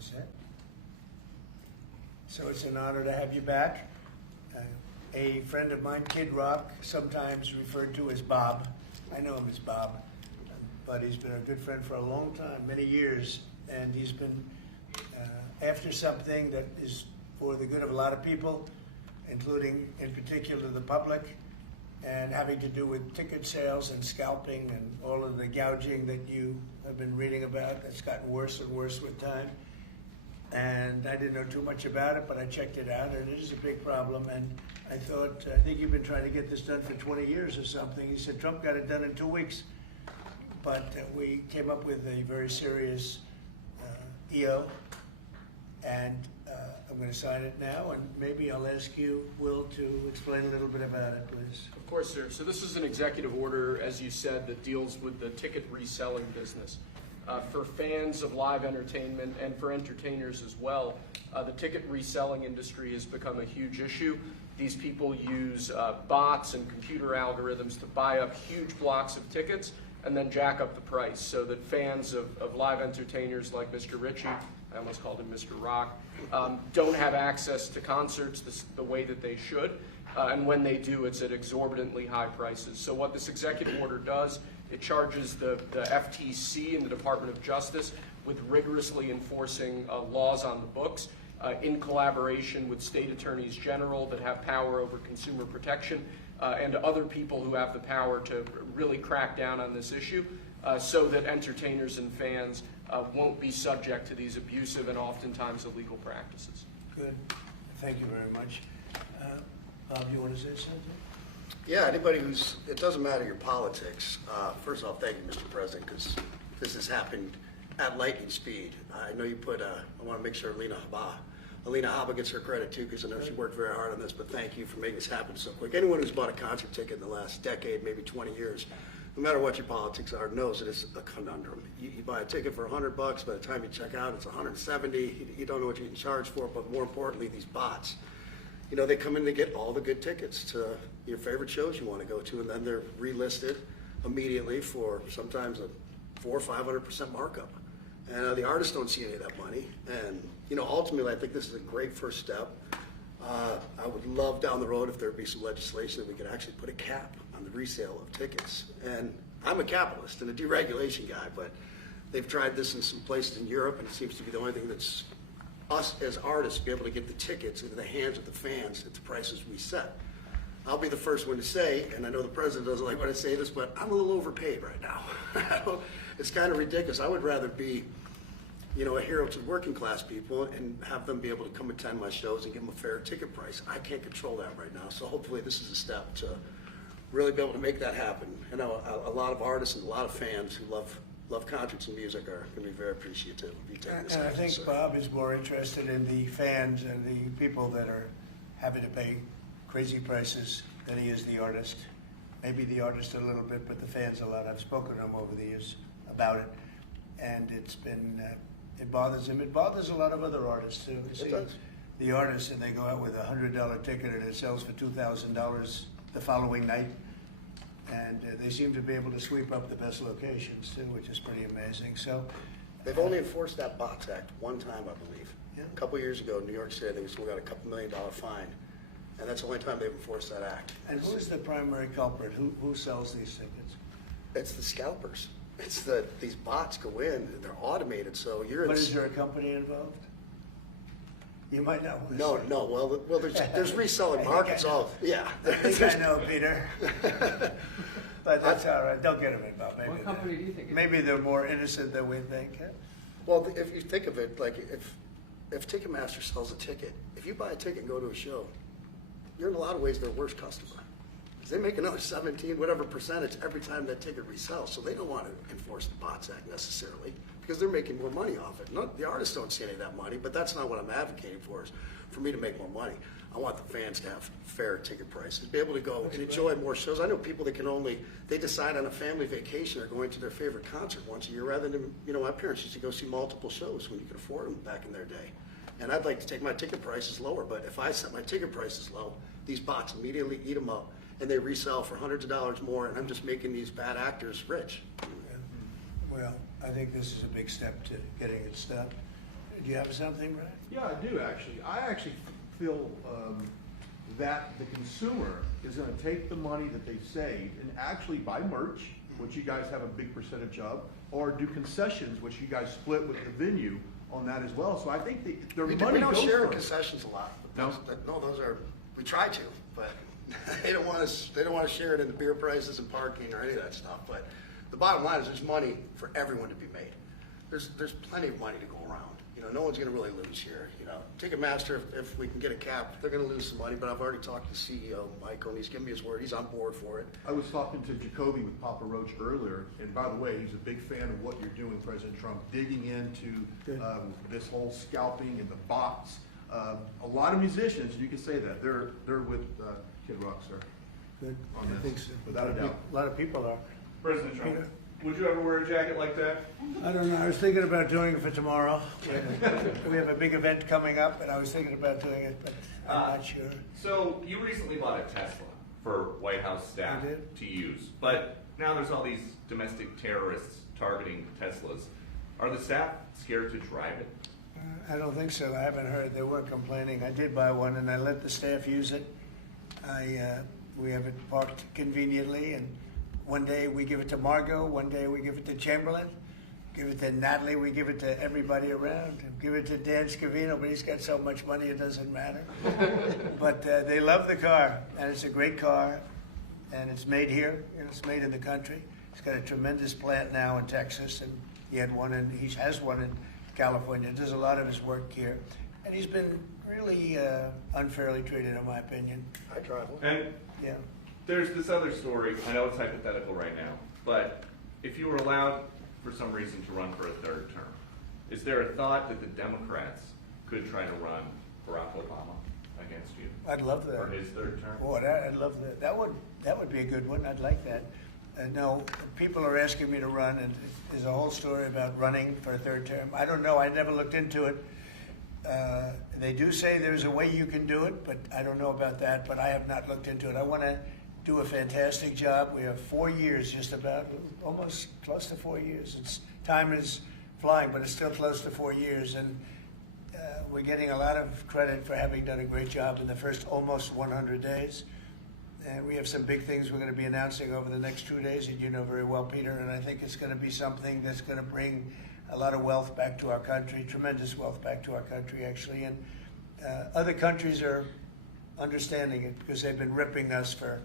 set. So it's an honor to have you back. A friend of mine, Kid Rock, sometimes referred to as Bob. I know him as Bob, but he's been a good friend for a long time, many years, and he's been after something that is for the good of a lot of people, including, in particular, the public, and having to do with ticket sales and scalping and all of the gouging that you have been reading about. That's gotten worse and worse with time. And I didn't know too much about it, but I checked it out, and it is a big problem. And I thought, I think you've been trying to get this done for 20 years or something. He said Trump got it done in 2 weeks. But we came up with a very serious EO, and I'm going to sign it now, and maybe I'll ask you, Will, to explain a little bit about it, please. Of course, sir. So this is an executive order, as you said, that deals with the ticket reselling business. For fans of live entertainment and for entertainers as well, the ticket reselling industry has become a huge issue. These people use bots and computer algorithms to buy up huge blocks of tickets and then jack up the price so that fans of live entertainers like Mr. Ritchie, I almost called him Mr. Rock, don't have access to concerts the way that they should. And when they do, it's at exorbitantly high prices. So what this executive order does, it charges the FTC and the Department of Justice with rigorously enforcing laws on the books in collaboration with state attorneys general that have power over consumer protection and other people who have the power to really crack down on this issue so that entertainers and fans won't be subject to these abusive and oftentimes illegal practices. Good. Thank you very much. Bob, you want to say something? Yeah, anybody it doesn't matter your politics. First off, thank you, Mr. President, because this has happened at lightning speed. I know you put, I want to make sure Alina Habba gets her credit too, because I know she worked very hard on this, but thank you for making this happen so quick. Anyone who's bought a concert ticket in the last decade, maybe 20 years, no matter what your politics are, knows that it's a conundrum. You buy a ticket for $100, by the time you check out, it's $170. You don't know what you're getting charged for, but more importantly, these bots. You know, they come in to get all the good tickets to your favorite shows you want to go to, and then they're relisted immediately for sometimes a 400 or 500% markup. And the artists don't see any of that money. And, you know, ultimately, I think this is a great first step. I would love down the road if there'd be some legislation that we could actually put a cap on the resale of tickets. And I'm a capitalist and a deregulation guy, but they've tried this in some places in Europe, and it seems to be the only thing that's us as artists be able to get the tickets into the hands of the fans at the prices we set. I'll be the first one to say, and I know the president doesn't like when I say this, but I'm a little overpaid right now. It's kind of ridiculous. I would rather be, you know, a hero to working class people and have them be able to come attend my shows and give them a fair ticket price. I can't control that right now, so hopefully this is a step to really be able to make that happen. I know a lot of artists and a lot of fans who love concerts and music are going to be very appreciative of you taking this. And I think Bob is more interested in the fans and the people that are having to pay crazy prices than he is the artist. Maybe the artist a little bit, but the fans a lot. I've spoken to him over the years about it, and it's been, it bothers him. It bothers a lot of other artists too. You see the artists, and they go out with a $100 ticket and it sells for $2,000 the following night. And they seem to be able to sweep up the best locations too, which is pretty amazing. So they've only enforced that Bots Act one time, I believe. Yeah. A couple years ago in New York City, I think we still got a couple $1 million fine. And that's the only time they've enforced that act. And who's the primary culprit? Who sells these tickets? It's the scalpers. It's these bots go in and they're automated, so you're in. But is there a company involved? You might know. No. Well, there's reselling markets. Yeah. I think I know, Peter. But that's all right. Don't get them involved. Maybe what company do you think? Maybe they're more innocent than we think. Well, if you think of it, like if Ticketmaster sells a ticket, if you buy a ticket and go to a show, you're in a lot of ways their worst customer. Because they make another 17 whatever percentage every time that ticket resells. So they don't want to enforce the Bots Act necessarily, because they're making more money off it. The artists don't see any of that money, but that's not what I'm advocating for, is for me to make more money. I want the fans to have fair ticket prices, be able to go and enjoy more shows. I know people that they decide on a family vacation or going to their favorite concert once a year rather than, you know, my parents used to go see multiple shows when you could afford them back in their day. And I'd like to take my ticket prices lower, but if I set my ticket prices low, these bots immediately eat them up and they resell for hundreds of dollars more, and I'm just making these bad actors rich. Well, I think this is a big step to getting it stopped. Do you have something, Brian? Yeah, I do actually. I actually feel that the consumer is going to take the money that they've saved and actually buy merch, which you guys have a big percentage of, or do concessions, which you guys split with the venue on that as well. So I think their We money don't goes share first. concessions a lot. No? No, those are, we try to, but they don't want to share it in the beer prices and parking or any of that stuff. But the bottom line is there's money for everyone to be made. There's plenty of money to go around. You know, no one's going to really lose here. You know, Ticketmaster, if we can get a cap, they're going to lose some money. But I've already talked to the CEO, Michael, and he's given me his word. He's on board for it. I was talking to Jacoby with Papa Roach earlier, and by the way, he's a big fan of what you're doing, President Trump, digging into this whole scalping and the bots. A lot of musicians, you can say that, they're with Kid Rock, sir. Good. On I this, think so. without a doubt. A lot of people are. President Trump, would you ever wear a jacket like that? I don't know. I was thinking about doing it for tomorrow. We have a big event coming up, and I was thinking about doing it, but I'm not sure. So you recently bought a Tesla for White House staff I did. to use, but now there's all these domestic terrorists targeting Teslas. Are the staff scared to drive it? I don't think so. I haven't heard. They weren't complaining. I did buy one, and I let the staff use it. We have it parked conveniently, and one day we give it to Margot, one day we give it to Chamberlain, give it to Natalie, we give it to everybody around. Give it to Dan Scavino, but he's got so much money it doesn't matter. But they love the car, and it's a great car, and it's made here. It's made in the country. He's got a tremendous plant now in Texas, and he has one in California. Does a lot of his work here, and he's been really unfairly treated, in my opinion. I drive one. And Yeah. there's this other story, I know it's hypothetical right now, but if you were allowed for some reason to run for a third term, is there a thought that the Democrats could try to run Barack Obama against you I'd love that. for his third term? Boy, I'd love that. That would be a good one. I'd like that. No, people are asking me to run, and there's a whole story about running for a third term. I don't know. I never looked into it. They do say there's a way you can do it, but I don't know about that. But I have not looked into it. I want to do a fantastic job. We have 4 years, just about, almost close to 4 years. Time is flying, but it's still close to 4 years, and we're getting a lot of credit for having done a great job in the first almost 100 days. And we have some big things we're going to be announcing over the next 2 days, and you know very well, Peter, and I think it's going to be something that's going to bring a lot of wealth back to our country, tremendous wealth back to our country, actually. And other countries are understanding it because they've been ripping us for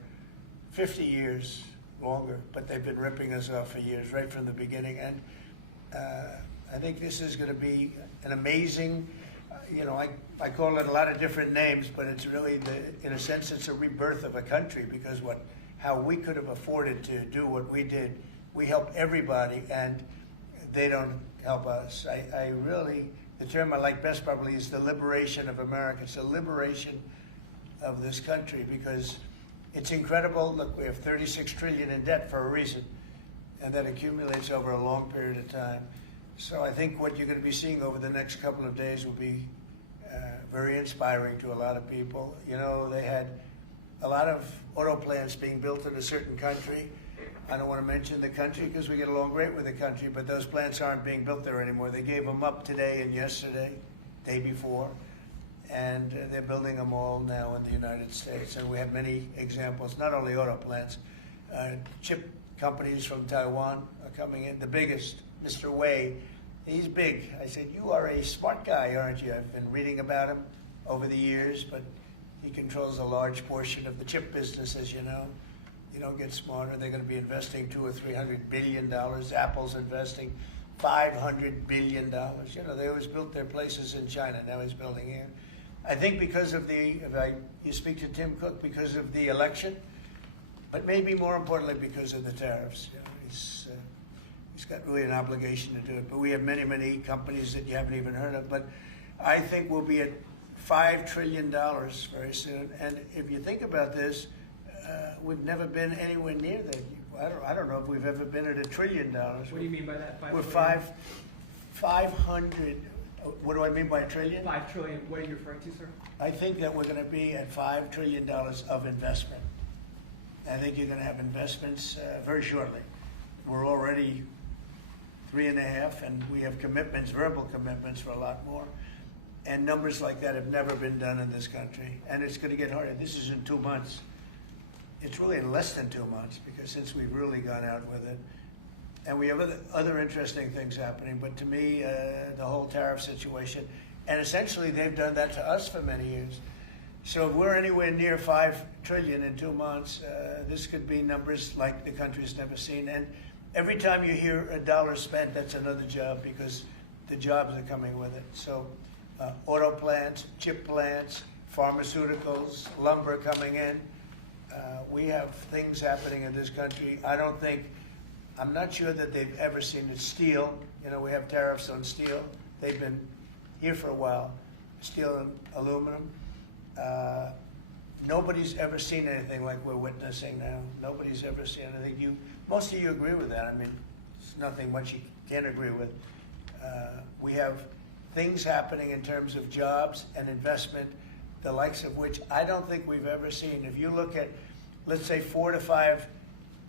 50 years, longer, but they've been ripping us off for years, right from the beginning. And I think this is going to be an amazing, I call it a lot of different names, but it's really, in a sense, it's a rebirth of a country, because how we could have afforded to do what we did, we helped everybody, and they don't help us. I really, the term I like best probably is the liberation of America. It's the liberation of this country, because it's incredible. Look, we have 36 trillion in debt for a reason, and that accumulates over a long period of time. So I think what you're going to be seeing over the next couple of days will be very inspiring to a lot of people. You know, they had a lot of auto plants being built in a certain country. I don't want to mention the country because we get along great with the country, but those plants aren't being built there anymore. They gave them up today and yesterday, day before, and they're building them all now in the United States. And we have many examples, not only auto plants, chip companies from Taiwan are coming in. The biggest, Mr. Wei, he's big. I said, you are a smart guy, aren't you? I've been reading about him over the years, but he controls a large portion of the chip business, as you know. You don't get smarter. They're going to be investing $200 or $300 billion. Apple's investing $500 billion. You know, they always built their places in China. Now he's building here. I think because of you speak to Tim Cook, because of the election, but maybe more importantly because of the tariffs. You know, he's got really an obligation to do it. But we have many, many companies that you haven't even heard of. But I think we'll be at $5 trillion very soon. And if you think about this, we've never been anywhere near that. I don't know if we've ever been at $1 trillion. What do you mean by that? We're 500. What do I mean by a trillion? 5 trillion. What are you referring to, sir? I think that we're going to be at $5 trillion of investment. I think you're going to have investments very shortly. We're already 3.5, and we have commitments, verbal commitments for a lot more. And numbers like that have never been done in this country, and it's going to get harder. This is in 2 months. It's really in less than 2 months, because since we've really gone out with it. And we have other interesting things happening, but to me, the whole tariff situation, and essentially they've done that to us for many years. So if we're anywhere near 5 trillion in 2 months, this could be numbers like the country's never seen. And every time you hear a dollar spent, that's another job, because the jobs are coming with it. So auto plants, chip plants, pharmaceuticals, lumber coming in. We have things happening in this country. I'm not sure that they've ever seen it. Steel, we have tariffs on steel. They've been here for a while. Steel and aluminum. Nobody's ever seen anything like we're witnessing now. Nobody's ever seen anything. Most of you agree with that. I mean, it's nothing much you can't agree with. We have things happening in terms of jobs and investment, the likes of which I don't think we've ever seen. If you look at, let's say, $4 to $5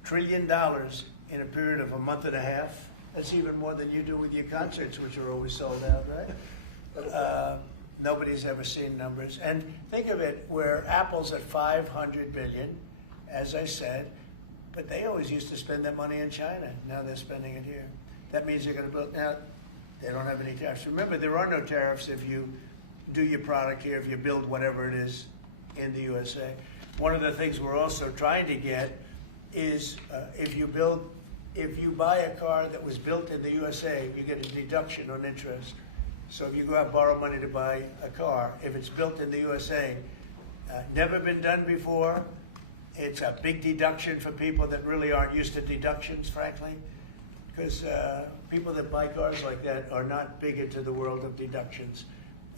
trillion in a period of a month and a half, that's even more than you do with your concerts, which are always sold out, right? Nobody's ever seen numbers. And think of it, where Apple's at 500 billion, as I said, but they always used to spend that money in China. Now they're spending it here. That means they're going to build. Now, they don't have any tariffs. Remember, there are no tariffs if you do your product here, if you build whatever it is in the USA. One of the things we're also trying to get is if you buy a car that was built in the USA, you get a deduction on interest. So if you go out and borrow money to buy a car, if it's built in the USA, never been done before, it's a big deduction for people that really aren't used to deductions, frankly, because people that buy cars like that are not big into the world of deductions,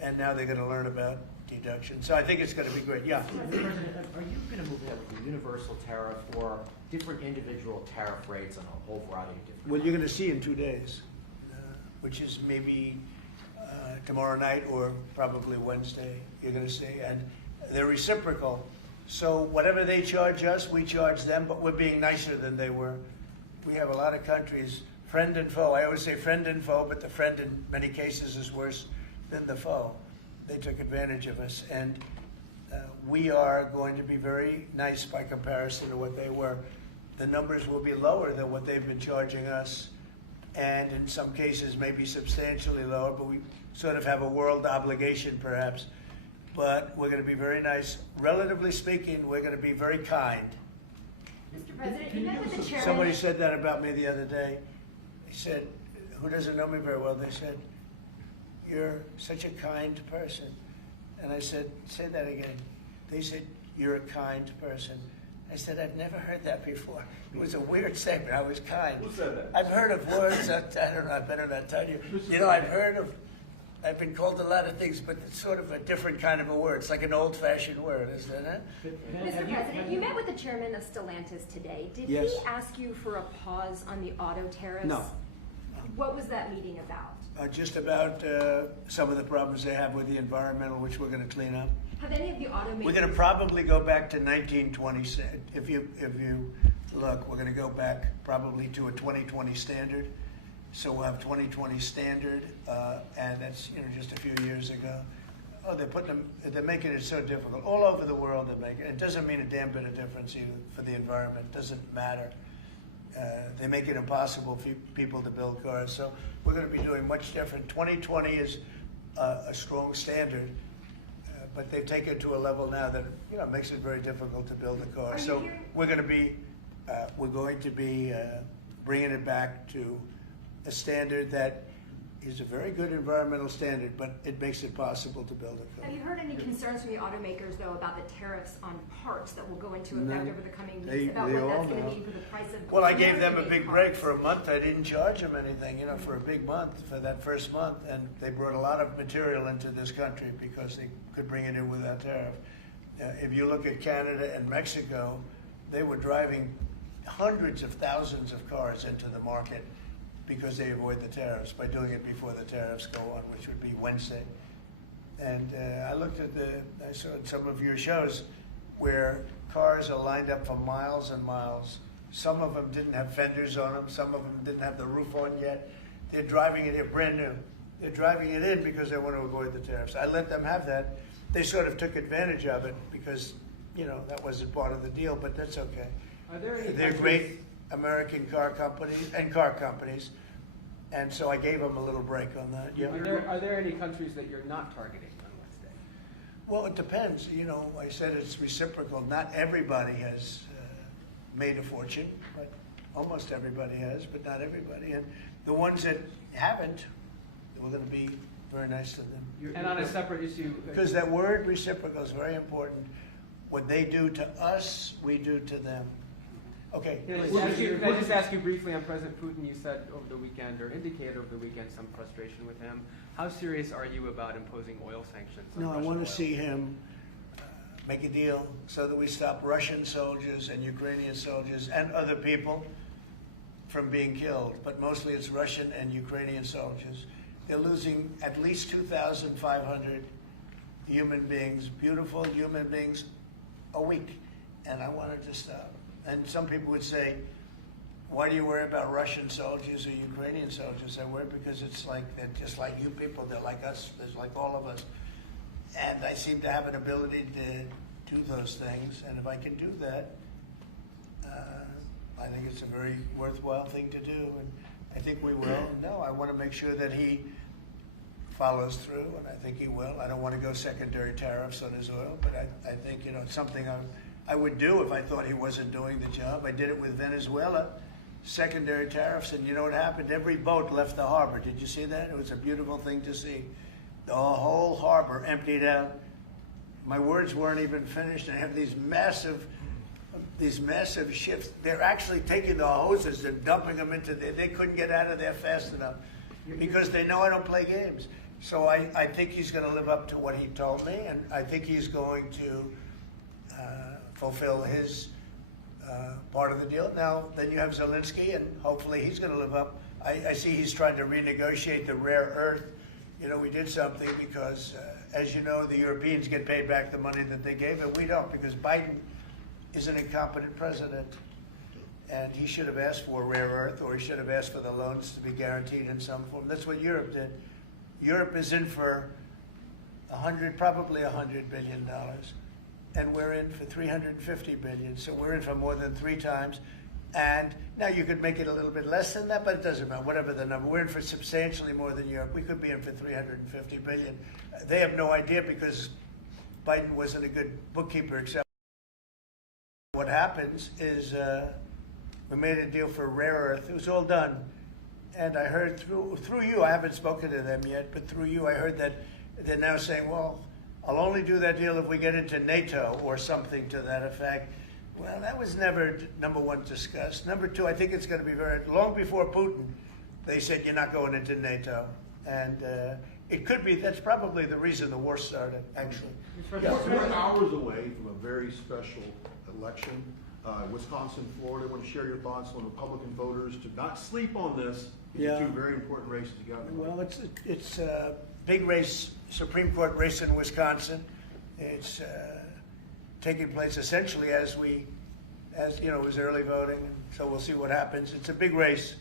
and now they're going to learn about deductions. So I think it's going to be great. Yeah. Mr. President, are you going to move ahead with a universal tariff or different individual tariff rates on a whole variety of different? Well, you're going to see in 2 days, which is maybe tomorrow night or probably Wednesday. You're going to see, and they're reciprocal. So whatever they charge us, we charge them, but we're being nicer than they were. We have a lot of countries, friend and foe. I always say friend and foe, but the friend in many cases is worse than the foe. They took advantage of us, and we are going to be very nice by comparison to what they were. The numbers will be lower than what they've been charging us, and in some cases maybe substantially lower, but we sort of have a world obligation perhaps. But we're going to be very nice. Relatively speaking, we're going to be very kind. Mr. President, you met with the chairman. Somebody said that about me the other day. He said, who doesn't know me very well, they said, "You're such a kind person." And I said, "Say that again." They said, "You're a kind person." I said, "I've never heard that before." It was a weird statement. I was kind. Who said that? I've heard of words that, I don't know, I better not tell you. I've been called a lot of things, but it's sort of a different kind of a word. It's like an old-fashioned word, isn't it? Mr. President, you met with the chairman of Stellantis today. Did Yes. he ask you for a pause on the auto tariffs? No. What was that meeting about? Just about some of the problems they have with the environmental, which we're going to clean up. Have any of the automakers... We're going to probably go back to 1920. If you look, we're going to go back probably to a 2020 standard. So we'll have 2020 standard, and that's just a few years ago. Oh, they're making it so difficult all over the world. They're making it. It doesn't mean a damn bit of difference either for the environment. It doesn't matter. They make it impossible for people to build cars. So we're going to be doing much different. 2020 is a strong standard, but they've taken it to a level now that makes it very difficult to build a car. So we're going to be bringing it back to a standard that is a very good environmental standard, but it makes it possible to build a car. Have you heard any concerns from the automakers, though, about the tariffs on parts that will go into effect over the coming weeks, about what that's going to mean for the price of... Well, I gave them a big break for a month. I didn't charge them anything, for a big month, for that first month, and they brought a lot of material into this country because they could bring it in without tariff. If you look at Canada and Mexico, they were driving hundreds of thousands of cars into the market because they avoid the tariffs by doing it before the tariffs go on, which would be Wednesday. And I saw some of your shows where cars are lined up for miles and miles. Some of them didn't have fenders on them. Some of them didn't have the roof on yet. They're driving it in brand new. They're driving it in because they want to avoid the tariffs. I let them have that. They sort of took advantage of it because, that wasn't part of the deal, but that's okay. Are there any They're countries- great American car companies, and so I gave them a little break on that. Yeah. Are there any countries that you're not targeting on Wednesday? Well, it depends. I said it's reciprocal. Not everybody has made a fortune, but almost everybody has, but not everybody. And the ones that haven't, we're going to be very nice to them. And on a separate issue. Because that word reciprocal is very important. What they do to us, we do to them. Okay. Can I just ask you briefly on President Putin? You said over the weekend, or indicated over the weekend, some frustration with him. How serious are you about imposing oil sanctions on No, I Russian want oil? to see him make a deal so that we stop Russian soldiers and Ukrainian soldiers and other people from being killed. But mostly it's Russian and Ukrainian soldiers. They're losing at least 2,500 human beings, beautiful human beings, a week. And I want it to stop. And some people would say, why do you worry about Russian soldiers or Ukrainian soldiers? I worry because it's like they're just like you people. They're like us. They're like all of us. And I seem to have an ability to do those things. And if I can do that, I think it's a very worthwhile thing to do. And I think we will. No, I want to make sure that he follows through, and I think he will. I don't want to go secondary tariffs on his oil, but I think, it's something I would do if I thought he wasn't doing the job. I did it with Venezuela, secondary tariffs, and you know what happened? Every boat left the harbor. Did you see that? It was a beautiful thing to see. The whole harbor emptied out. My words weren't even finished, and I have these massive ships. They're actually taking the hoses and dumping them into there. They couldn't get out of there fast enough because they know I don't play games. So I think he's going to live up to what he told me, and I think he's going to fulfill his part of the deal. Now, then you have Zelensky, and hopefully he's going to live up. I see he's trying to renegotiate the rare earth. We did something because, as you know, the Europeans get paid back the money that they gave, and we don't, because Biden is an incompetent president. And he should have asked for rare earth, or he should have asked for the loans to be guaranteed in some form. That's what Europe did. Europe is in for probably $100 billion, and we're in for $350 billion. So we're in for more than 3 times. And now you could make it a little bit less than that, but it doesn't matter. Whatever the number, we're in for substantially more than Europe. We could be in for $350 billion. They have no idea because Biden wasn't a good bookkeeper. Except what happens is. We made a deal for rare earth. It was all done. And I heard through you, I haven't spoken to them yet, but through you I heard that they're now saying, well, I'll only do that deal if we get into NATO or something to that effect. Well, that was never, number one, discussed. Number two, I think it's going to be long before Putin, they said you're not going into NATO. And it could be, that's probably the reason the war started, actually. We're hours away from a very special election. Wisconsin, Florida. I want to share your thoughts on Republican voters to not sleep on this. These are 2 very important races together. Well, it's a big race, Supreme Court race in Wisconsin. It's taking place essentially as it was early voting, so we'll see what happens. It's a big race.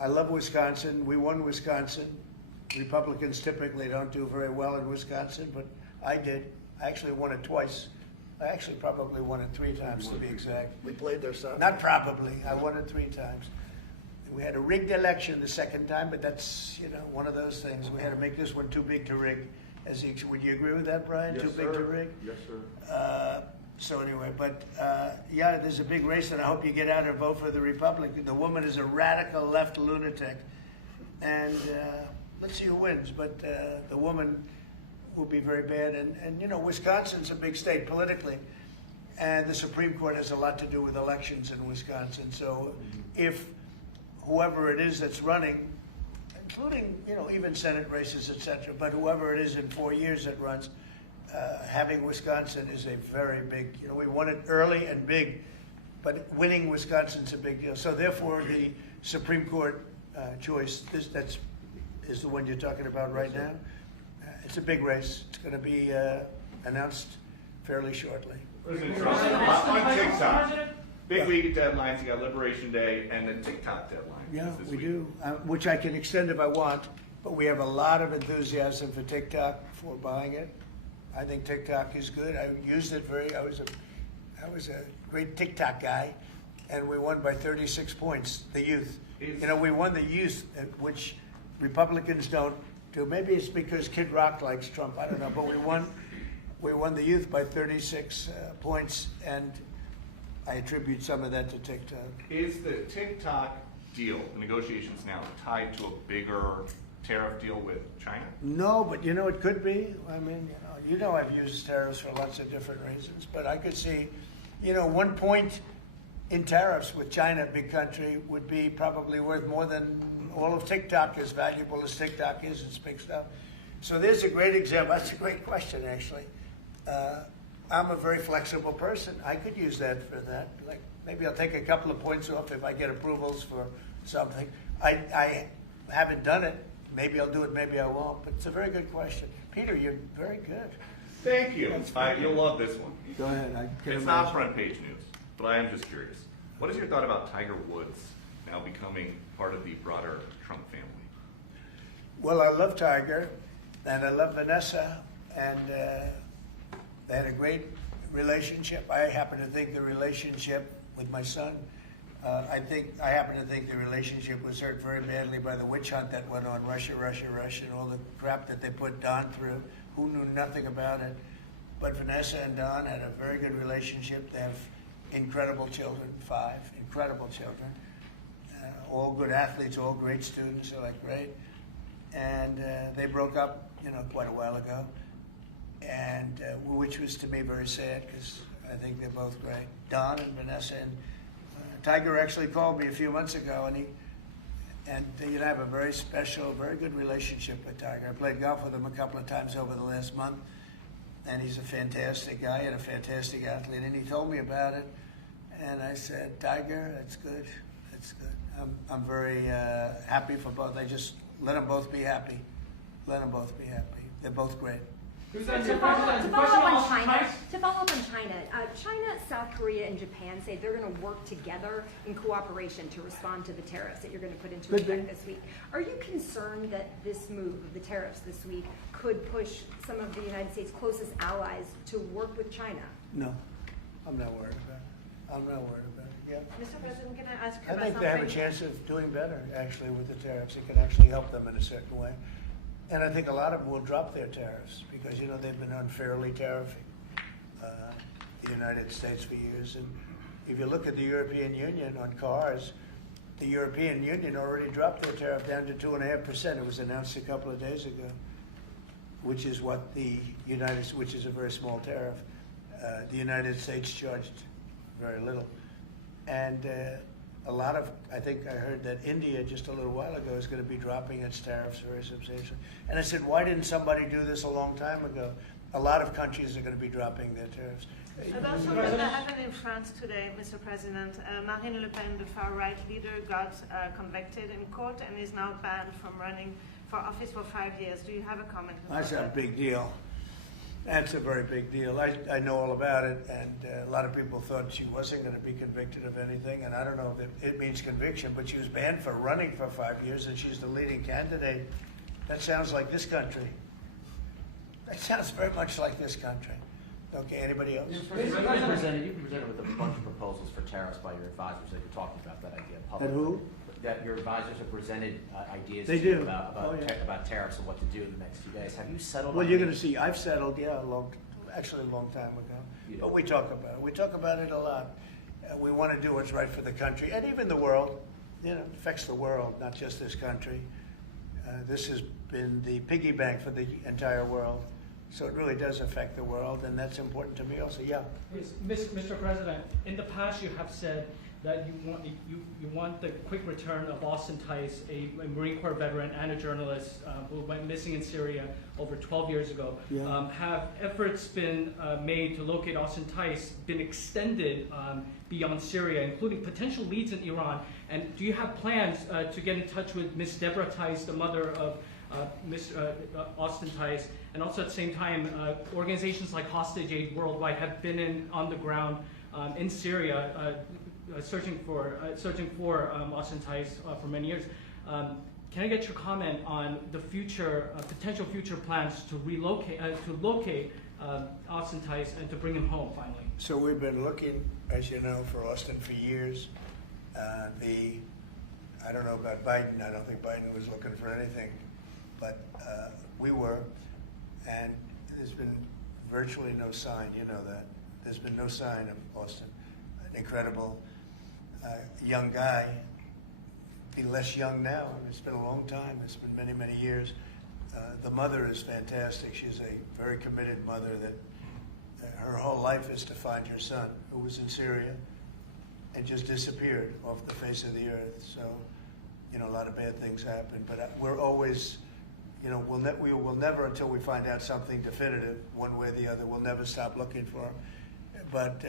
I love Wisconsin. We won Wisconsin. Republicans typically don't do very well in Wisconsin, but I did. I actually won it twice. I actually probably won it 3 times to be exact. We played their side. Not probably. I won it 3 times. We had a rigged election the second time, but that's one of those things. We had to make this one too big to rig. Would you agree with that, Brian? Yes, Too big sir. to rig? Yes, sir. So anyway, but there's a big race, and I hope you get out and vote for the Republican. The woman is a radical left lunatic, and let's see who wins. But the woman will be very bad. And Wisconsin's a big state politically, and the Supreme Court has a lot to do with elections in Wisconsin. So if whoever it is that's running, including, even Senate races, et cetera, but whoever it is in 4 years that runs, having Wisconsin is a very big, we won it early and big, but winning Wisconsin's a big deal. So therefore, the Supreme Court choice, that is the one you're talking about right now. It's a big race. It's going to be announced fairly shortly. President Trump, On TikTok. Big week of deadlines. You got Liberation Day and then TikTok deadline. Yeah, is this we week. do, which I can extend if I want, but we have a lot of enthusiasm for TikTok for buying it. I think TikTok is good. I used it I was a great TikTok guy, and we won by 36 points, the youth. You know, we won the youth, which Republicans don't do. Maybe it's because Kid Rock likes Trump, I don't know, but we won the youth by 36 points, and I attribute some of that to TikTok. Is the TikTok deal, the negotiations now, tied to a bigger tariff deal with China? No, but you know, it could be. I mean, you know I've used tariffs for lots of different reasons, but I could see, 1 point in tariffs with China, big country, would be probably worth more than all of TikTok, as valuable as TikTok is. It's big stuff. So there's a great example. That's a great question, actually. I'm a very flexible person. I could use that for that. Like, maybe I'll take a couple of points off if I get approvals for something. I haven't done it. Maybe I'll do it, maybe I won't. But it's a very good question. Peter, you're very good. Thank you. You'll love this one. Go ahead. I can It's not front page news, but I am just curious. What is your thought about Tiger Woods now becoming part of the broader Trump family? Well, I love Tiger, and I love Vanessa, and they had a great relationship. I happen to think the relationship with my son, I happen to think the relationship was hurt very badly by the witch hunt that went on, Russia, and all the crap that they put Don through, who knew nothing about it. But Vanessa and Don had a very good relationship. They have incredible children, 5 incredible children, all good athletes, all great students. They're like great, and they broke up, quite a while ago, and which was to me very sad because I think they're both great. Don and Vanessa, and Tiger actually called me a few months ago, and I have a very special, very good relationship with Tiger. I played golf with him a couple of times over the last month, and he's a fantastic guy and a fantastic athlete. And he told me about it, and I said, Tiger, that's good, that's good. I'm very happy for both. I just let them both be happy. Let them both be happy. They're both great. To follow up on China, China, South Korea, and Japan say they're going to work together in cooperation to respond to the tariffs that you're going to put into effect this week. Are you concerned that this move of the tariffs this week could push some of the United States' closest allies to work with China? No, I'm not worried about it. I'm not worried about it. Yeah. Mr. President, can I ask you I about think something? they have a chance of doing better, actually, with the tariffs. It can actually help them in a certain way. And I think a lot of them will drop their tariffs because, they've been unfairly tariffing the United States for years. And if you look at the European Union on cars, the European Union already dropped their tariff down to 2.5%. It was announced a couple of days ago, which is what which is a very small tariff. The United States charged very little. And I think I heard that India just a little while ago is going to be dropping its tariffs very substantially. And I said, why didn't somebody do this a long time ago? A lot of countries are going to be dropping their tariffs. About something that happened in France today, Mr. President. Marine Le Pen, the far-right leader, got convicted in court and is now banned from running for office for 5 years. Do you have a comment? That's a big deal. That's a very big deal. I know all about it, and a lot of people thought she wasn't going to be convicted of anything, and I don't know if it means conviction, but she was banned for running for 5 years, and she's the leading candidate. That sounds like this country. That sounds very much like this country. Okay, anybody else? You've been presented with a bunch of proposals for tariffs by your advisors that you're talking about that idea publicly. And who? That your advisors have presented ideas They to you do. about tariffs and what to do in the next few days. Have you settled Well, on you're any- going to see, I've settled, a long time ago. You But know. we talk about it. We talk about it a lot. We want to do what's right for the country and even the world. It affects the world, not just this country. This has been the piggy bank for the entire world. So it really does affect the world, and that's important to me also. Yeah. Mr. President, in the past you have said that you want the quick return of Austin Tice, a Marine Corps veteran and a journalist who went missing in Syria over 12 years ago. Yeah. Have efforts been made to locate Austin Tice been extended beyond Syria, including potential leads in Iran? And do you have plans to get in touch with Ms. Deborah Tice, the mother of Austin Tice? And also at the same time, organizations like Hostage Aid Worldwide have been on the ground in Syria searching for Austin Tice for many years. Can I get your comment on the future, potential future plans to locate Austin Tice and to bring him home finally? So we've been looking, as you know, for Austin for years. I don't know about Biden. I don't think Biden was looking for anything, but we were, and there's been virtually no sign. You know that. There's been no sign of Austin. An incredible young guy. Be less young now. It's been a long time. It's been many, many years. The mother is fantastic. She's a very committed mother that her whole life is to find her son, who was in Syria and just disappeared off the face of the earth. So, you know, a lot of bad things happen. But we're always, you know, we will never, until we find out something definitive, one way or the other, we'll never stop looking for him. But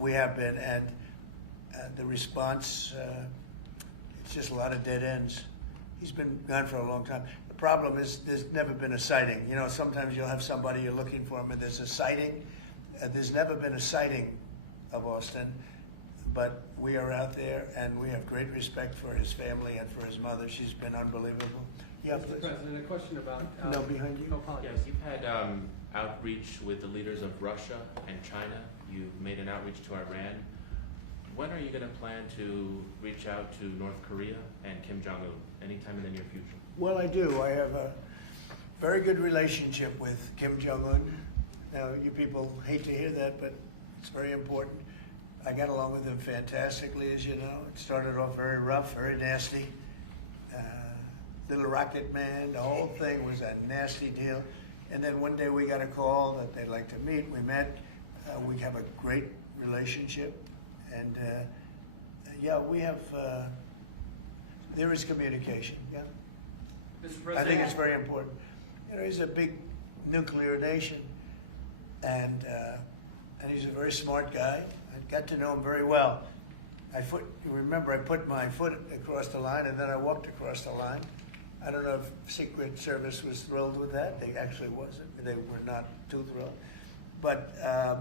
we have been, and the response, it's just a lot of dead ends. He's been gone for a long time. The problem is there's never been a sighting. You know, sometimes you'll have somebody you're looking for him and there's a sighting. There's never been a sighting of Austin, but we are out there and we have great respect for his family and for his mother. She's been unbelievable. Yeah, Mr. please. President, a question about... No, behind you. Oh, apologies. Yes, you've had outreach with the leaders of Russia and China. You've made an outreach to Iran. When are you going to plan to reach out to North Korea and Kim Jong-un? Anytime in the near future? Well, I do. I have a very good relationship with Kim Jong-un. Now, you people hate to hear that, but it's very important. I got along with him fantastically, as you know. It started off very rough, very nasty. Little rocket man, the whole thing was a nasty deal. And then one day we got a call that they'd like to meet. We met. We have a great relationship. And yeah, we have, there is communication, yeah. Mr. I President, think it's very important. You know, he's a big nuclear nation, and he's a very smart guy. I got to know him very well. Remember, I put my foot across the line, and then I walked across the line. I don't know if Secret Service was thrilled with that. They actually wasn't. They were not too thrilled. But I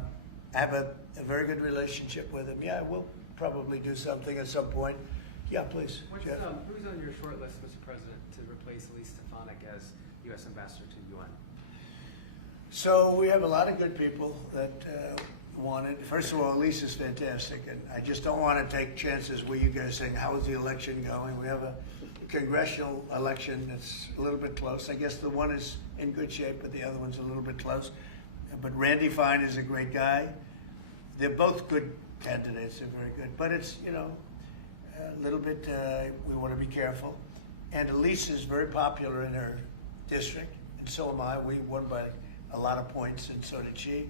have a very good relationship with him. Yeah, we'll probably do something at some point. Yeah, please, Jeff. who's on your short list, Mr. President, to replace Elise Stefanik as U.S. Ambassador to the UN? So we have a lot of good people that want it. First of all, Elise is fantastic, and I just don't want to take chances with you guys saying, how is the election going? We have a congressional election that's a little bit close. I guess the one is in good shape, but the other one's a little bit close. But Randy Fine is a great guy. They're both good candidates. They're very good. But it's, you know, a little bit, we want to be careful. And Elise is very popular in her district, and so am I. We won by a lot of points, and so did she.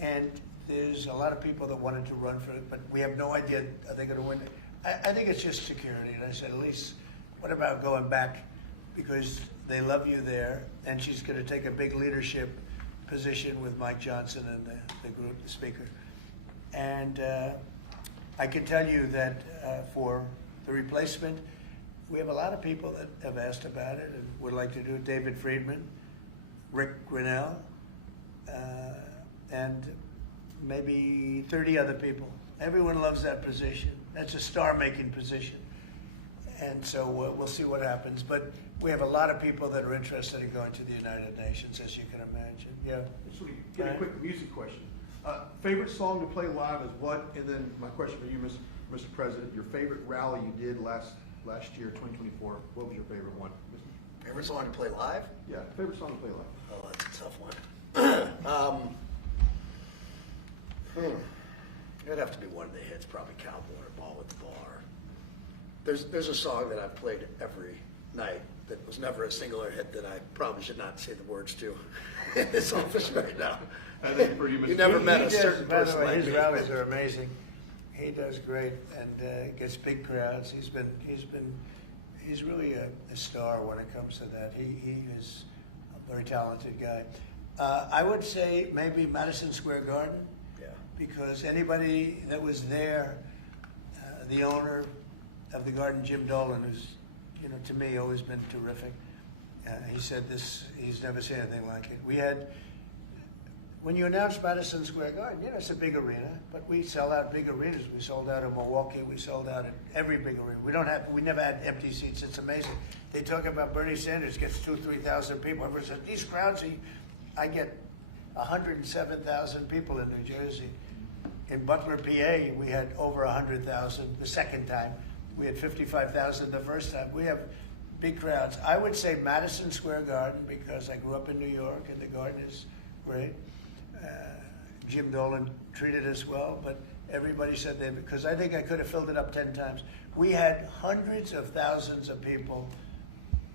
And there's a lot of people that wanted to run for it, but we have no idea, are they going to win it? I think it's just security. And I said, Elise, what about going back? Because they love you there, and she's going to take a big leadership position with Mike Johnson and the group, the speaker. And I can tell you that for the replacement, we have a lot of people that have asked about it and would like to do it. David Friedman, Rick Grinnell, and maybe 30 other people. Everyone loves that position. That's a star-making position. And so we'll see what happens. But we have a lot of people that are interested in going to the United Nations, as you can imagine. Yeah. So we get a quick music question. Favorite song to play live is what? And then my question for you, Mr. President, your favorite rally you did last year, 2024. What was your favorite one? Favorite song to play live? Yeah, favorite song to play live. Oh, that's a tough one. It'd have to be one of the hits, probably Cowboy or Ball at the Bar. There's a song that I've played every night that was never a singular hit that I probably should not say the words to in this office right now. And then for you, Mr. You never met a He does, certain by the person way, like his me. rallies are amazing. He does great and gets big crowds. He's really a star when it comes to that. He is a very talented guy. I would say maybe Madison Square Garden. Yeah. Because anybody that was there, the owner of the garden, Jim Dolan, who's, you know, to me always been terrific. He said this, he's never seen anything like it. when you announce Madison Square Garden, you know, it's a big arena, but we sell out big arenas. We sold out in Milwaukee. We sold out at every big arena. We never had empty seats. It's amazing. They talk about Bernie Sanders gets 2,000 to 3,000 people. Everyone says, these crowds, I get 107,000 people in New Jersey. In Butler, PA, we had over 100,000 the second time. We had 55,000 the first time. We have big crowds. I would say Madison Square Garden because I grew up in New York and the Garden is great. Jim Dolan treated us well, but everybody said that because I think I could have filled it up 10 times. We had hundreds of thousands of people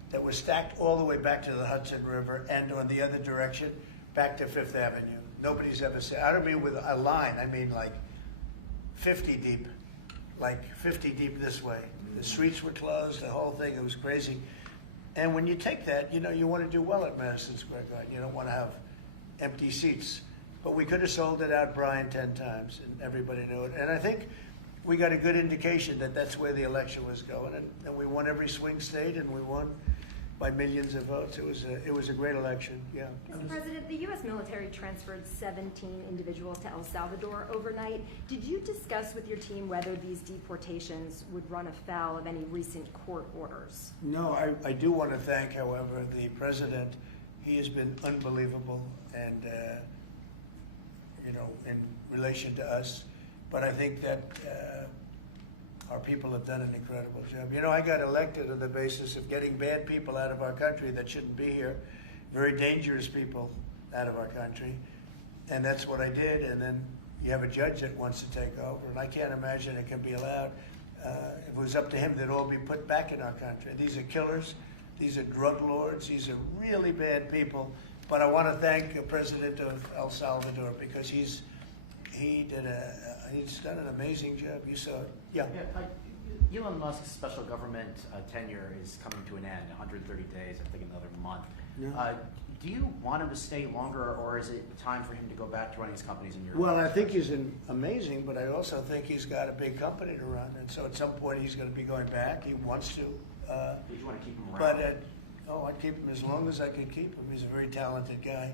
that were stacked all the way back to the Hudson River and on the other direction back to Fifth Avenue. Nobody's ever said, I don't mean with a line, I mean like 50 deep, this way. The streets were closed, the whole thing, it was crazy. And when you take that, you know, you want to do well at Madison Square Garden. You don't want to have empty seats. But we could have sold it out, Brian, 10 times, and everybody knew it. And I think we got a good indication that that's where the election was going. And we won every swing state, and we won by millions of votes. It was a great election, yeah. Mr. President, the U.S. military transferred 17 individuals to El Salvador overnight. Did you discuss with your team whether these deportations would run afoul of any recent court orders? No, I do want to thank, however, the president. He has been unbelievable, and you know, in relation to us. But I think that our people have done an incredible job. You know, I got elected on the basis of getting bad people out of our country that shouldn't be here, very dangerous people out of our country, and that's what I did. And then you have a judge that wants to take over, and I can't imagine it can be allowed. If it was up to him, they'd all be put back in our country. These are killers. These are drug lords. These are really bad people. But I want to thank the president of El Salvador because he's done an amazing job. You saw it. Yeah. Elon Musk's special government tenure is coming to an end, 130 days, I think another month. Yeah. Do you want him to stay longer, or is it time for him to go back to running his companies in Europe? Well, I think he's amazing, but I also think he's got a big company to run, and so at some point he's going to be going back. He wants to. Would you want to keep him around? But I'd keep him as long as I could keep him. He's a very talented guy.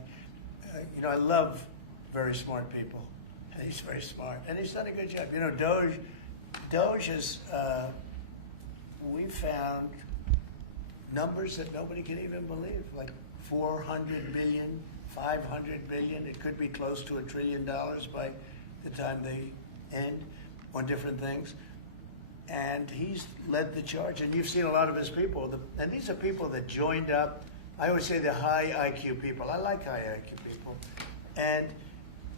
You know, I love very smart people. And he's very smart, and he's done a good job. You know, Doge is, we found numbers that nobody can even believe, like 400 billion, 500 billion. It could be close to $1 trillion by the time they end on different things. And he's led the charge, and you've seen a lot of his people. And these are people that joined up. I always say they're high IQ people. I like high IQ people. And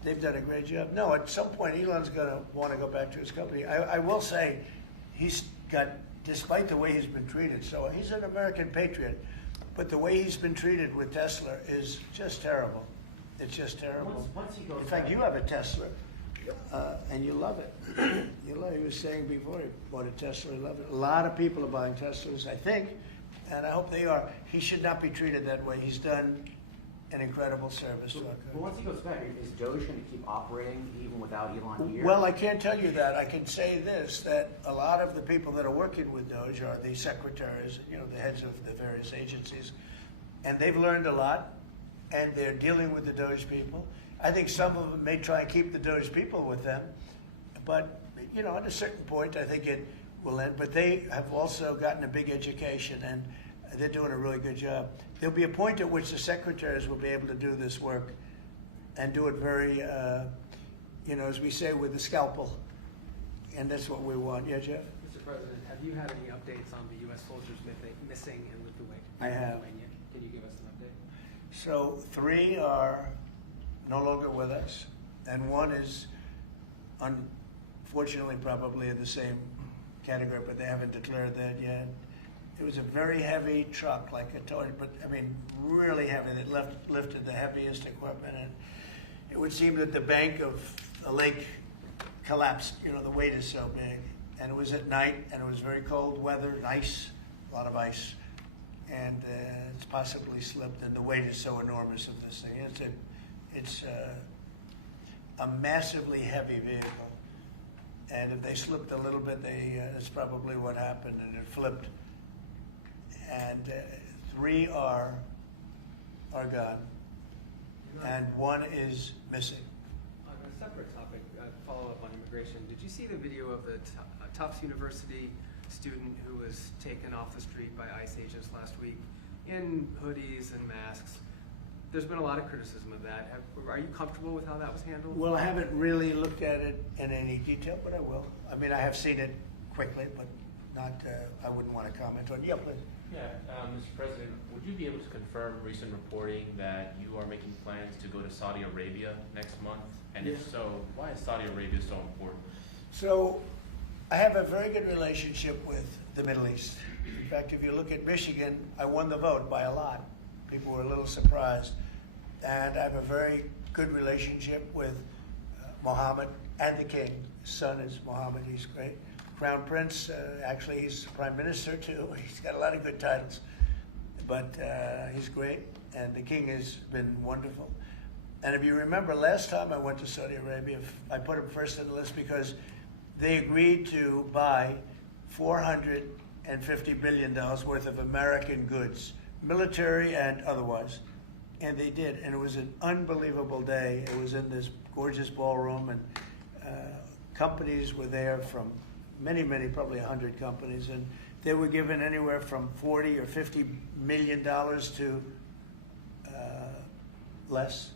they've done a great job. No, at some point, Elon's going to want to go back to his company. I will say he's got, despite the way he's been treated, so he's an American patriot, but the way he's been treated with Tesla is just terrible. It's just terrible. Once he goes In fact, back- you have a Tesla. And you love it. You love it. He was saying before he bought a Tesla, he loved it. A lot of people are buying Teslas, I think, and I hope they are. He should not be treated that way. He's done an incredible service to our But country. once he goes back, is Doge going to keep operating even without Elon here? Well, I can't tell you that. I can say this, that a lot of the people that are working with Doge are the secretaries, you know, the heads of the various agencies, and they've learned a lot, and they're dealing with the Doge people. I think some of them may try and keep the Doge people with them, but, you know, at a certain point, I think it will end. But they have also gotten a big education, and they're doing a really good job. There'll be a point at which the secretaries will be able to do this work and do it very, you know, as we say, with the scalpel. And that's what we want. Yeah, Jeff? Mr. President, have you had any updates on the U.S. soldiers missing in Lithuania? I have. Can you give us an update? So 3 are no longer with us, and 1 is unfortunately probably in the same category, but they haven't declared that yet. It was a very heavy truck, like a toy, but I mean really heavy. That lifted the heaviest equipment, and it would seem that the bank of a lake collapsed. You know, the weight is so big, and it was at night, and it was very cold weather, and ice, a lot of ice, and it's possibly slipped, and the weight is so enormous of this thing. It's a massively heavy vehicle, and if they slipped a little bit, that's probably what happened, and it flipped. And 3 are gone. and one is missing. On a separate topic, follow up on immigration. Did you see the video of the Tufts University student who was taken off the street by ICE agents last week in hoodies and masks? There's been a lot of criticism of that. Are you comfortable with how that was handled? Well, I haven't really looked at it in any detail, but I will. I mean, I have seen it quickly, but not, I wouldn't want to comment on it. Yeah, please. Yeah, Mr. President, would you be able to confirm recent reporting that you are making plans to go to Saudi Arabia next month? And if so, why is Saudi Arabia so important? So, I have a very good relationship with the Middle East. In fact, if you look at Michigan, I won the vote by a lot. People were a little surprised. And I have a very good relationship with Mohammed and the king. His son is Mohammed, he's great. Crown Prince, actually he's Prime Minister too. He's got a lot of good titles. But he's great, and the king has been wonderful. And if you remember, last time I went to Saudi Arabia, I put him first on the list because they agreed to buy $450 billion worth of American goods, military and otherwise. And they did, and it was an unbelievable day. It was in this gorgeous ballroom, and companies were there from many, probably 100 companies, and they were given anywhere from $40 or $50 million to less,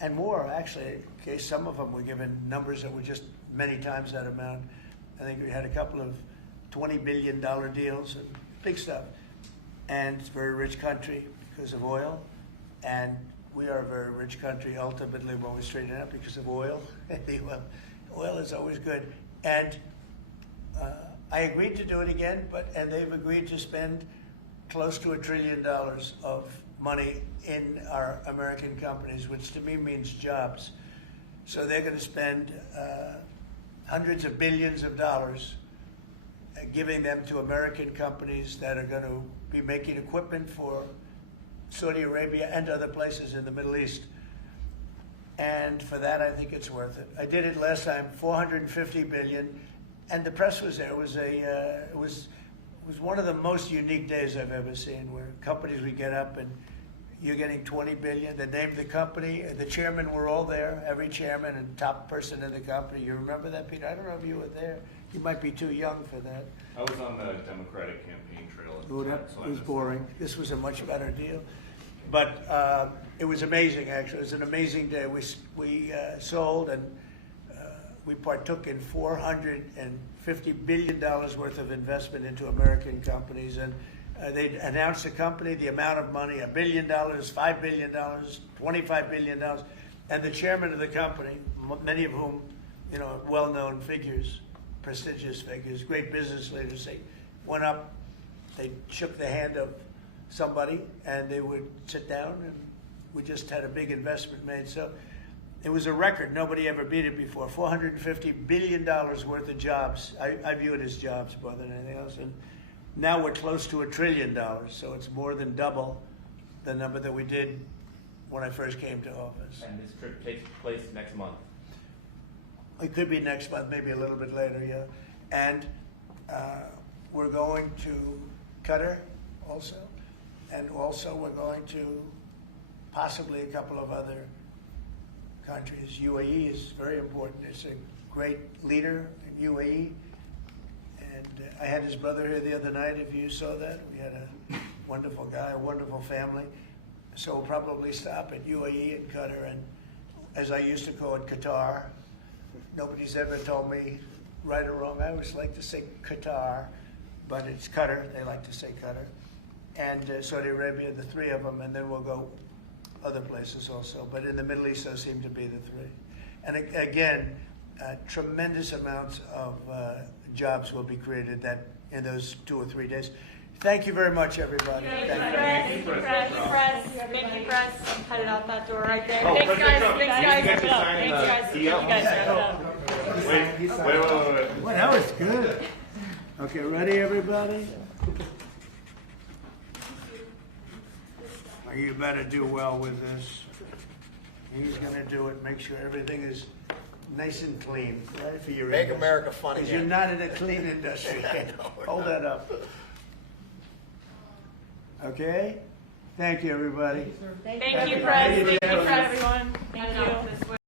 and more, actually. Okay, some of them were given numbers that were just many times that amount. I think we had a couple of $20 billion deals, and big stuff. And it's a very rich country because of oil. And we are a very rich country ultimately when we straighten it out because of oil. Oil is always good. And I agreed to do it again, and they've agreed to spend close to $1 trillion of money in our American companies, which to me means jobs. So they're going to spend hundreds of billions of dollars giving them to American companies that are going to be making equipment for Saudi Arabia and other places in the Middle East. And for that, I think it's worth it. I did it last time, $450 billion, and the press was there. It was one of the most unique days I've ever seen, where companies would get up and you're getting $20 billion. They named the company. The chairmen were all there, every chairman and top person in the company. You remember that, Peter? I don't know if you were there. You might be too young for that. I was on the Democratic campaign trail at Oh, the time, that so I was missed boring. This was a much better deal. But it was amazing, actually. It was an amazing day. We sold and we partook in $450 billion worth of investment into American companies. And they announced the company, the amount of money, $1 billion, $5 billion, $25 billion. And the chairman of the company, many of whom, you know, well-known figures, prestigious figures, great business leaders, they went up, they shook the hand of somebody, and they would sit down, and we just had a big investment made. So it was a record. Nobody ever beat it before. $450 billion worth of jobs. I view it as jobs more than anything else. And now we're close to $1 trillion, so it's more than double the number that we did when I first came to office. And this trip takes place next month. It could be next month, maybe a little bit later, yeah. And we're going to Qatar also. And also we're going to possibly a couple of other countries. UAE is very important. It's a great leader in UAE. And I had his brother here the other night, if you saw that. We had a wonderful guy, a wonderful family. So we'll probably stop at UAE and Qatar, and as I used to call it, Qatar. Nobody's ever told me right or wrong. I always like to say Qatar, but it's Qatar. They like to say Qatar. And Saudi Arabia, the three of them, and then we'll go other places also. But in the Middle East, those seem to be the three. And again, tremendous amounts of jobs will be created in those 2 or 3 days. Thank you very much, everybody. Thank you, press. Thank you, press. I'm headed out that door right there. Oh, Thanks, guys. Trump, Thanks, you guys. get to sign Thanks, guys. the You guys deal? Wait. Well, that was good. Okay, ready, everybody? Well, you better do well with this. He's gonna do it. Make sure everything is nice and clean. Right for your Make industry. America fun Because again. you're not in a clean industry. I know, we're Hold not. that up. Okay? Thank you, everybody. Thank you, Fred. Thank you, Fred, everyone. Thank you.